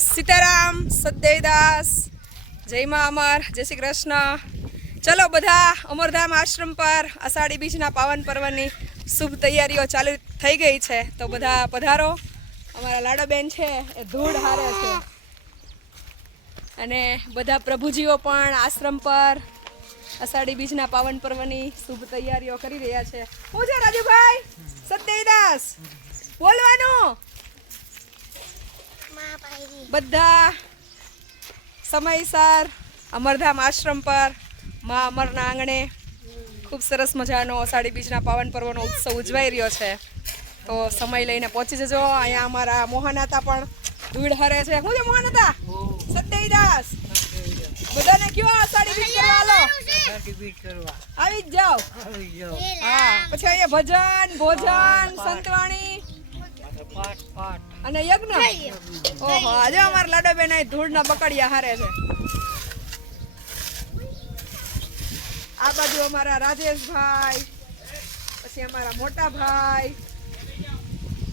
સીતારામ સદદેવદાસ જય મા અમર, જય શ્રી કૃષ્ણ. ચલો બધા અમરધામ આશ્રમ પર અષાઢી બીજના પાવન પર્વની શુભ તૈયારીઓ ચાલુ થઈ ગઈ છે. તો બધા પધારો. અમારા લાડોબેન છે, એ ધૂળ હારે છે. અને બધા પ્રભુજીઓ પણ આશ્રમ પર અષાઢી બીજના પાવન પર્વની શુભ તૈયારીઓ કરી રહ્યા છે. હું છે રાજુભાઈ સત્યદાસ બોલવાનું. બધા સમયસર અમરધામ આશ્રમ પર મા અમરના આંગણે ખૂબ સરસ મજાનો અષાઢી બીજના પાવન પર્વનો ઉત્સવ ઉજવાઈ રહ્યો છે. તો સમય લઈને પહોંચી જજો. અહીંયા અમારા મોહનાતા પણ ધૂળ હરે છે. હું છે મોહનાતા? સત્યદાસ બધાને કયો અષાઢી બીજ કરવા આલો? આવી જ જાઓ. હા પછી અહીંયા ભજન ભોજન સંતવાણી અને યજ્ઞ? ઓહો આજે અમારા લાડોબેન અહીં ધૂળના બકડિયા હારે છે. આ બાજુ અમારા રાજેશભાઈ પછી અમારા મોટા ભાઈ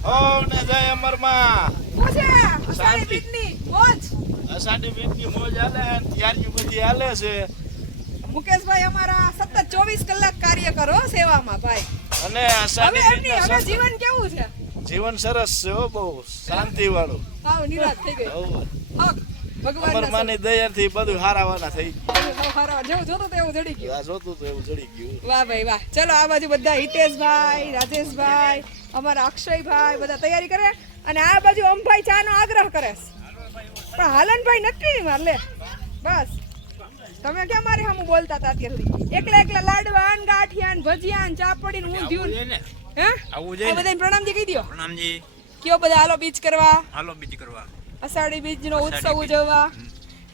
ઓ ને જય અમરમાં મોજે છે? અષાઢી બીજની મોજ. અષાઢી બીજની મોજ આલે તૈયારી બધી આલે છે. મુકેશભાઈ અમારા સતત ચોવીસ કલાક કાર્ય કરો સેવામાં ભાઈ. અને અસાડી હવે જીવન કેવું છે? જીવન સરસ છે હો બહુ શાંતિ વાળું નિરાશ થઈ ગઈ. હક ભગવાન અમરમાની દયાથી બધું હારાવાના થઈ જેવું જોતું એવું જડી ગયું. ગયું જોતું તો એવું જડી ગયું. વાહ ભાઈ વાહ. ચલો આ બાજુ બધા હિતેશભાઈ રાજેશભાઈ અમારા અક્ષયભાઈ બધા તૈયારી કરે અને આ બાજુ અમભાઈ ચાનો આગ્રહ કરે. પણ હાલનભાઈ નક્કી માર લે બસ. તમે કેમ મારે હમ બોલતા હતા અત્યારથી? એકલા એકલા લાડવા ગાંઠિયા ને ભજીયા ને ચાપડી ને ઊંધિયું ને. હે? આવું આ બધાને પ્રણામજી કહી દો પ્રણામજી. કયો બધા હાલો બીચ કરવા? હાલો બીજ કરવા. અષાઢી બીજનો ઉત્સવ ઉજવવા.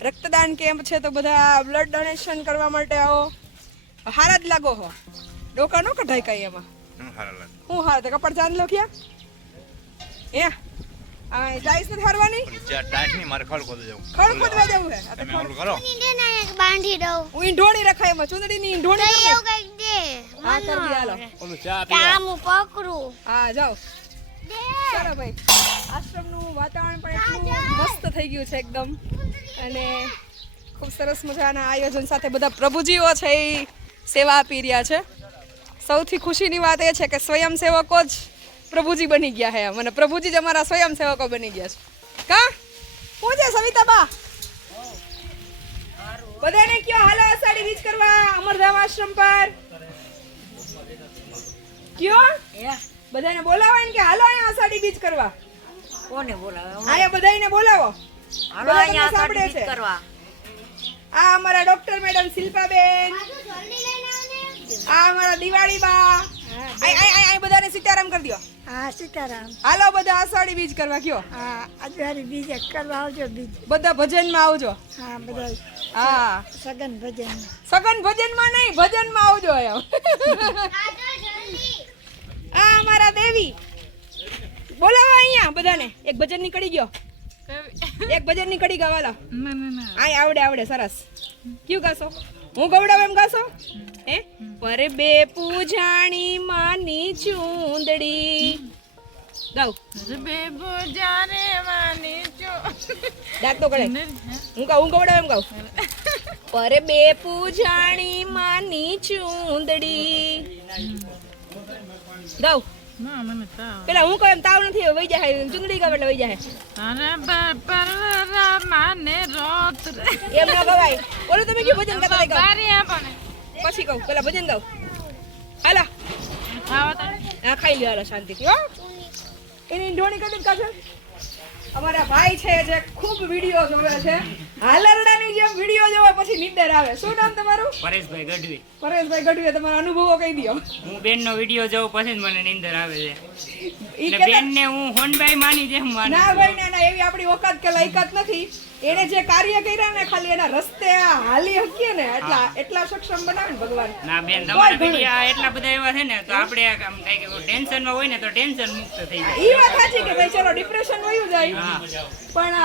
રક્તદાન કેમ્પ છે તો બધા બ્લડ ડોનેશન કરવા માટે આવો. હારા જ લાગો હો. ડોકા નો કઢાય કઈ એમાં. હું હારા લાગે. હું હાર તો કપડ ચાંદ લો ક્યાં એ આ ટાઈસ નથી હારવાની? પણ જ્યાં મારે ખડ ખોદવા જવું. ખડ ખોદવા જવું હે. તમે ઓલું કરો. બાંધી દઉં. હું ઈંઢોણી રખાય એમાં. ચૂંદડી ની ઈંઢોણી હા કરી દે હાલો. ઓલું ચા કામ હું પકડું હા જાઓ. ચાલો ભાઈ. આશ્રમનું વાતાવરણ પણ એટલું મસ્ત થઈ ગયું છે એકદમ. અને ખૂબ સરસ મજાના આયોજન સાથે બધા પ્રભુજીઓ છે એ સેવા આપી રહ્યા છે. સૌથી ખુશીની વાત એ છે કે સ્વયંસેવકો જ પ્રભુજી બની ગયા હે મને પ્રભુજી જ અમારા સ્વયંસેવકો બની ગયા છે. કા? શું છે સવિતાબા? બધાને કયો હાલો અષાઢી બીજ કરવા? અમરધામ આશ્રમ પર. કયો? બધાને બોલાવો ને કે હાલો અહીંયા અસાડી બીજ કરવા. કોને બોલાવો? અહીંયા બધાને બોલાવો. હાલો અહીંયા તમને સાંભળે કરવા. આ અમારા ડોક્ટર મેડમ શિલ્પાબેન. જલ્દી લઈને આવને આ અમારા દિવાળી બા આય આય આય આય બધાને સીતારામ કરી દો હા સીતારામ. હાલો બધા અસાડી બીજ કરવા કયો. હા અજવાળી બીજે કરવા આવજો બીજ. બધા ભજનમાં આવજો. હા બધા હા. સગન ભજન સગન ભજનમાં નહીં ભજનમાં આવજો એમ. આ અમારા દેવી. બોલાવો અહીંયા બધાને. એક ભજન નીકળી ગયો. એક ભજન નીકળી ગયો વાલો આય આવડે આવડે સરસ. કયું ગાશો? હું ગવડાવ એમ ગાશો? હે? પર બે પૂજાણી માની ચૂંદડી. ગાવ. દાંત તો ગળે. હું ગાવ હું ગવડાવ એમ ગાવ. પર બે પૂજાણી માની ચૂંદડી. ગાવ પેલા હું કહું એમ તાવ નથી વહી જાય ચૂંદડી ગાવ એટલે વહી જાય એમ ના ગવાય બોલો તમે કયું ભજન ગાતા ગાવ પછી કહું પેલા ભજન ગાવ હાલા હા ખાઈ લ્યો હાલો શાંતિથી હો એની ઢોણી કરી કાજલ અમારા ભાઈ છે જે ખૂબ વીડિયો જોવે છે. હાલરડાની જેમ વીડિયો જોવે પછી નીંદર આવે. શું નામ તમારું? પરેશભાઈ ગઢવી. પરેશભાઈ ગઢવી તમારા અનુભવો કહી દો. હું બેન નો વીડિયો જોઉં પછી મને નીંદર આવે છે. ઈ બેન ને હું હોનભાઈ માની જેમ માનું ના ભાઈ ના ના એવી આપણી વખત કે લાયકાત નથી. એને જે કાર્ય કર્યા ને ખાલી એના રસ્તે આ હાલી હકીએ ને એટલા એટલા સક્ષમ બનાવે ને ભગવાન. ના બેન તમારા ઘણું. એટલા બધા એવા છે ને તો આપણે આમ કંઈક ટેન્શનમાં હોય ને તો ટેન્શન મુક્ત થઈ જાય. ઈ વાત સાચી કે ભાઈ ચલો ડિપ્રેશન વયું જાય. પણ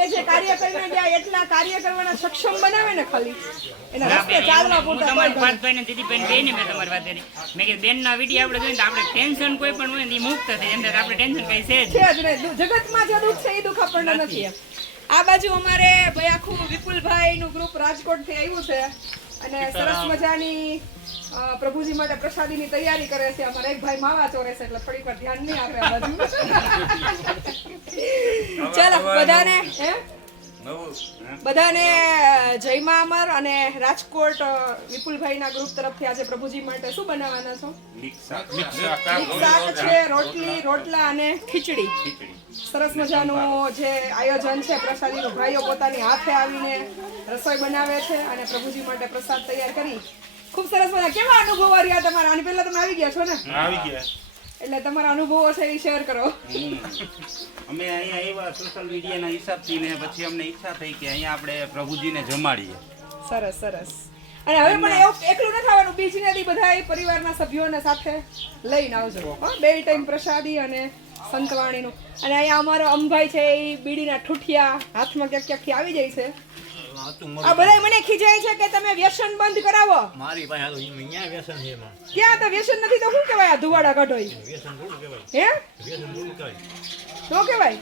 એ જે કાર્ય કરીને ગયા એટલા કાર્ય કરવાના સક્ષમ બનાવે ને ખાલી. એના રસ્તે ચાલવા પૂરતા તમારી કોઈ પાર્થભાઈ ને દીદીભાઈ બે ને મેં તમારી વાત કરી. મેં કે બેન ના વીડિયો આપણે જોઈએ તો આપણે ટેન્શન કોઈ પણ હોય ને એ મુક્ત થઈ જાય. આપણે ટેન્શન કઈ છે જ નહીં. જગતમાં જે દુઃખ છે એ દુઃખ આપણને નથી આ બાજુ અમારે ભાઈ આખું વિપુલભાઈ નું ગ્રુપ રાજકોટથી આવ્યું છે. અને સરસ મજાની પ્રભુજી માટે પ્રસાદીની તૈયારી કરે છે. અમારે એક ભાઈ માવા ચોરે છે એટલે થોડીક વાર ધ્યાન નહીં આપે આ બાજુ. ચાલો બધાને હે? બધાને જય મા અમર અને રાજકોટ વિપુલભાઈના ગ્રુપ તરફથી આજે પ્રભુજી માટે શું બનાવવાના છો? શાક. છે રોટલી રોટલા અને ખીચડી. સરસ મજાનું જે આયોજન છે પ્રસાદીનું ભાઈઓ પોતાની હાથે આવીને રસોઈ બનાવે છે અને પ્રભુજી માટે પ્રસાદ તૈયાર કરી. ખૂબ સરસ મજા. કેવા અનુભવ રહ્યા તમારા? આની પહેલા તમે આવી ગયા છો ને? આવી ગયા. એટલે તમારા અનુભવો છે એ શેર કરો. અમે અહીંયા એવા સોશિયલ મીડિયાના હિસાબથી ને પછી અમને ઈચ્છા થઈ કે અહીંયા આપણે પ્રભુજીને જમાડીએ. સરસ સરસ. અને હવે પણ એવું એકલું નથી આવવાનું બીજને દી બધા પરિવારના સભ્યોને સાથે લઈને આવજો. હા બે ટાઈમ પ્રસાદી અને સંતવાણીનું અને અહીંયા અમારો અંભાઈ છે એ બીડીના ઠૂઠિયા હાથમાં ક્યાંક ક્યાંકથી આવી જાય છે. આ બધા મને ખીજાય છે કે તમે વ્યસન બંધ કરાવો? મારી પાસે હાલો અહીંયા વ્યસન છે એમાં. ક્યાં તો વ્યસન નથી તો શું કહેવાય આ ધુવાડા વ્યસન કહેવાય. હે? વ્યસન થોડું કહેવાય. શું કહેવાય.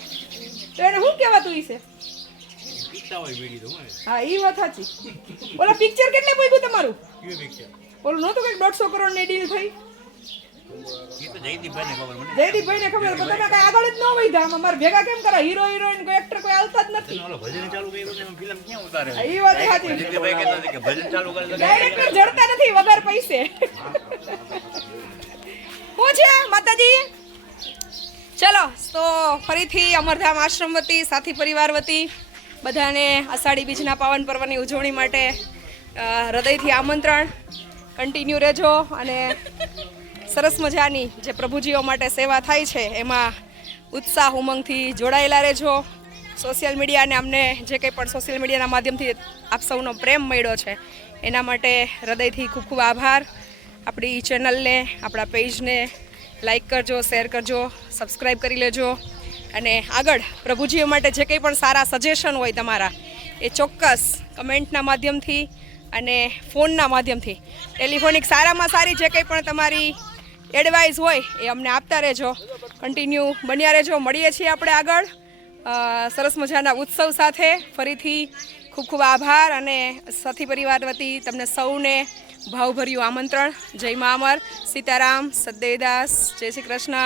તો એને શું કહેવાતું તો હું હા એ વાત સાચી. ઓલા પિક્ચર કેટલે પૂગ્યું તમારું? ઓલું નહોતું કંઈક દોઢસો કરોડની ડીલ થઈ એ તો જયદીપભાઈને ખબર મને જયદીપભાઈ ને ખબર પણ તમે કઈ આગળ જ ન વૈધા આમાં ભેગા કેમ કરા હીરો હિરોઈન કોઈ એક્ટર કોઈ આવતા જ નથી. ઓલો ભજન ચાલુ કર્યું છે ફિલ્મ ક્યાં ઉતારે? હા, વાત સાચી. જયદીપભાઈ કહેતા હતા કે ભજન ચાલુ કરે ડાયરેક્ટર જડતા નથી વગર પૈસે. હું છે માતાજી? ચલો તો ફરીથી અમરધામ આશ્રમ વતી સાથી પરિવાર વતી બધાને અષાઢી બીજના પાવન પર્વની ઉજવણી માટે હૃદયથી આમંત્રણ. કન્ટિન્યુ રહેજો અને સરસ મજાની જે પ્રભુજીઓ માટે સેવા થાય છે, એમાં ઉત્સાહ ઉમંગથી જોડાયેલા રહેજો. સોશિયલ મીડિયા અને અમને જે કંઈ પણ સોશિયલ મીડિયાના માધ્યમથી આપ સૌનો પ્રેમ મળ્યો છે, એના માટે હૃદયથી ખૂબ ખૂબ આભાર. આપણી ચેનલને, આપણા પેજને લાઈક કરજો, શેર કરજો સબસ્ક્રાઈબ કરી લેજો. અને આગળ પ્રભુજીઓ માટે જે કંઈ પણ સારા સજેશન હોય તમારા, એ ચોક્કસ કમેન્ટના માધ્યમથી અને ફોનના માધ્યમથી, ટેલિફોનિક સારામાં સારી જે કંઈ પણ તમારી એડવાઇસ હોય એ અમને આપતા રહેજો. કન્ટિન્યુ બન્યા રહેજો. મળીએ છીએ આપણે આગળ. સરસ મજાના ઉત્સવ સાથે. ફરીથી ખૂબ ખૂબ આભાર અને સાથી પરિવાર વતી તમને સૌને ભાવભર્યું આમંત્રણ. જય મા અમર. સીતારામ સદેવદાસ જય શ્રી કૃષ્ણ.